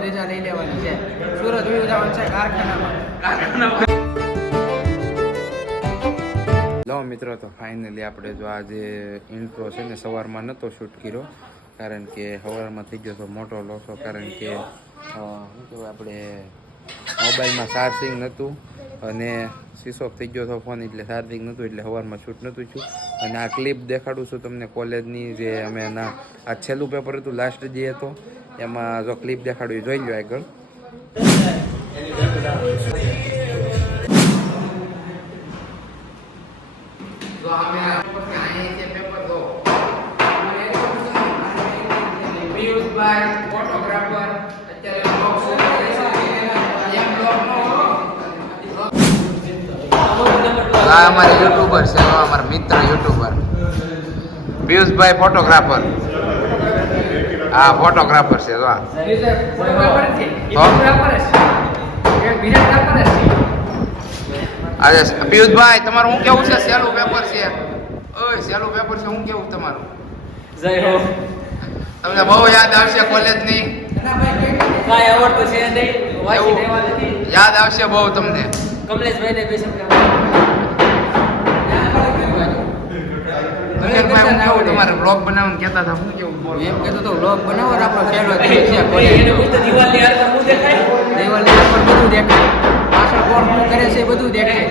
રજાની રજા લઈ લેવાની છે. સુરત વ્યૂ જવાનું છે કારખાનામાં. લો મિત્રો, તો ફાઇનલી આપણે જો આજે ઇન્ટ્રો છે ને સવારમાં નહોતો શૂટ કર્યો, કારણ કે સવારમાં થઈ ગયો તો મોટો લોસો, કારણ કે શું કહેવાય આપણે મોબાઈલમાં ચાર્જિંગ નહોતું અને સ્વિચ ઓફ થઈ ગયો હતો ફોન, એટલે ચાર્જિંગ નહોતું, એટલે સવારમાં શૂટ નહોતું થયું. અને આ ક્લિપ દેખાડું છું તમને કોલેજની, જે અમે આ છેલ્લું પેપર હતું, લાસ્ટ જે હતો એમાં જો ક્લિપ દેખાડું જોઈ લો આગળ. આ અમારે યુટ્યુબર છે, અમારા મિત્ર યુટ્યુબર પિયુષભાઈ ફોટોગ્રાફર. હા, ફોટોગ્રાફર છે. અરે પિયુષભાઈ, તમારું શું કેવું છે? સહેલું પેપર છે. ઓય, સહેલું પેપર છે, શું કેવું તમારું? જય હો. તમને બહુ યાદ આવશે કોલેજની. કાંઈ આવડતું છે નહીં, વાંચી લેવા નથી. યાદ આવશે બહુ તમને. કમલેશભાઈને બેસમ તમારે બ્લોગ બનાવવાનું કહેતા હતા, શું કેવું બોલો? એમ કહેતો તો વ્લોગ બનાવો ને આપણો પહેલો દિવસ છે. દિવાલની આસપાસ શું દેખાય? દિવાલની ઉપર બધું દેખાય, પાછળ કોણ શું કરે છે એ બધું દેખાય.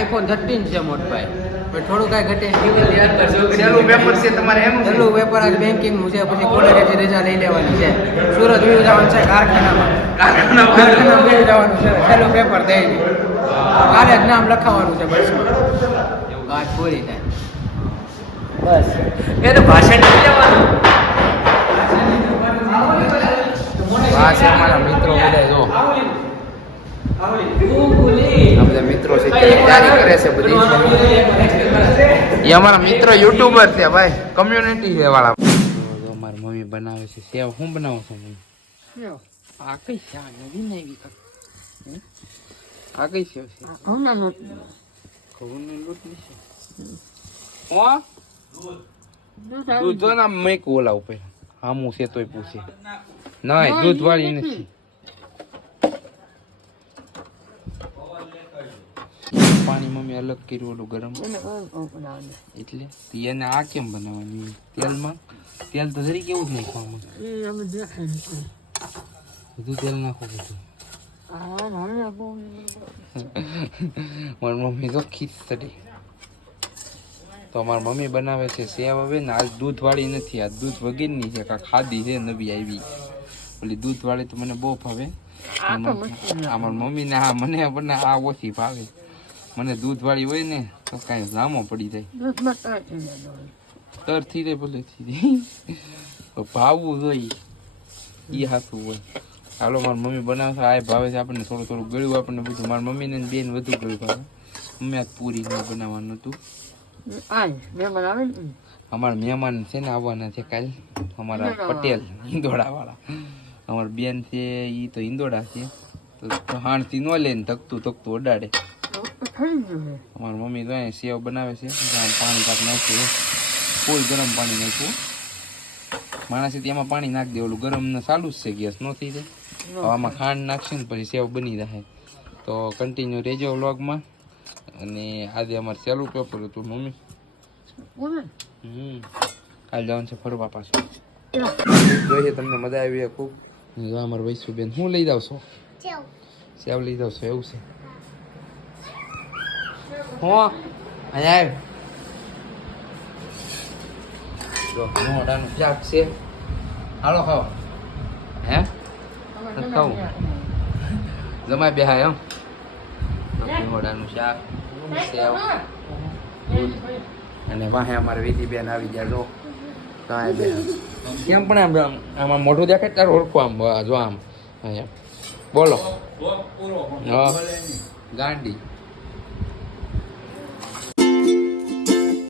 iPhone 13 છે મોટભાઈ, પણ થોડું કાંઈ ઘટે. દિવાલની આસપાસ શું સહેલું પેપર છે તમારે એનું? છેલ્લું પેપર આજ બેન્કિંગનું છે, પછી કોલેજની રજા લઈ લેવાની છે. સુરત વ્યૂ જવાનું છે કારખાનામાં. કારખાનામાં વ્યૂ જવાનું છે. છેલ્લું પેપર દઈ દે, કાલે જ નામ લખાવવાનું છે બસમાં. વાત પૂરી થાય. બસ એનું ભાષણ નથી લેવાનું. આ છે અમારા મિત્રો બધા, જો આ બધા મિત્રો છે, તૈયારી કરે છે બધી. એ અમારા મિત્રો યુટ્યુબર છે ભાઈ, કમ્યુનિટી છે વાળા. મારી મમ્મી બનાવે છે સેવ. શું બનાવો છો મમ્મી? આ કઈ છે? આ નવી નવી આ કઈ સેવ છે? ઘઉંના લોટ. ઘઉંનો લોટ છે. દૂધ તો ના મેં ઓલા ઉપર આમું છે તોય પૂછે ના, દૂધ વાળી નથી. પાણી મમ્મી અલગ કર્યું ઓલું ગરમ, એટલે એને આ કેમ બનાવવાની? તેલમાં? તેલ તો જરી કેવું જ નહીં ખાવાનું, બધું તેલ નાખો બધું. મારી મમ્મી તો ખીચડી. તો અમારી મમ્મી બનાવે છે સેવ. હવે ને આજ દૂધ વાળી નથી, આ દૂધ વગેરેની છે, કાંઈ ખાધી છે નવી આવી. ઓલી દૂધ વાળી તો મને બહુ ભાવે. અમારી મમ્મીને આ મને પણ આ ઓછી ભાવે. મને દૂધ વાળી હોય ને તો કાંઈ જામો પડી જાય, તર થી રે ભલે થી ભાવવું જોઈએ એ હાથું હોય. હાલો, મારી મમ્મી બનાવશે આ ભાવે છે આપણને, થોડું થોડું ગળ્યું આપણને બધું. મારી મમ્મીને બેન વધુ ગળ્યું ભાવે. મમ્મી આજ પૂરી ન બનાવવાનું હતું. અમારા મહેમાન છે ને આવવાના છે કાલ, અમારા પટેલ હિંદોડા વાળા. અમારા બેન છે એ તો હિંદોડા છે, તો હાણથી ન લે ને ધકતું ધકતું અડાડે. અમારી મમ્મી તો અહીંયા સેવ બનાવે છે, પાણી કાંક નાખ્યું, ફૂલ ગરમ પાણી નાખ્યું. માણસે એમાં પાણી નાખી દે, ઓલું ગરમ ને ચાલુ જ છે, ગેસ ન થઈ જાય. આમાં ખાંડ નાખશે ને પછી સેવ બની જાય. તો કન્ટિન્યુ રહેજો વ્લોગમાં. અને આજે અમારે સહેલું પેપર હતું મમ્મી. કાલે જવાનું છે ફરવા પાછું. જોઈએ તમને મજા આવી ખૂબ. અમારે વૈશુબેન શું લઈ જાવ છો? સેવ લઈ જાવ છો, એવું છે? હું અહીંયા મોઢાનું શાક છે, હાલો ખાઓ. હે ખાવું જમાય બેહાય એમ? મોઢાનું શાક, સેવ, અને વાહે અમારે વિધિબેન આવી ગયા. જો કાંઈ બે કેમ પણ આમ આમાં મોઢું દેખાય તારે ઓળખો આમ જો આમ અહીંયા બોલો. હા ગાંડી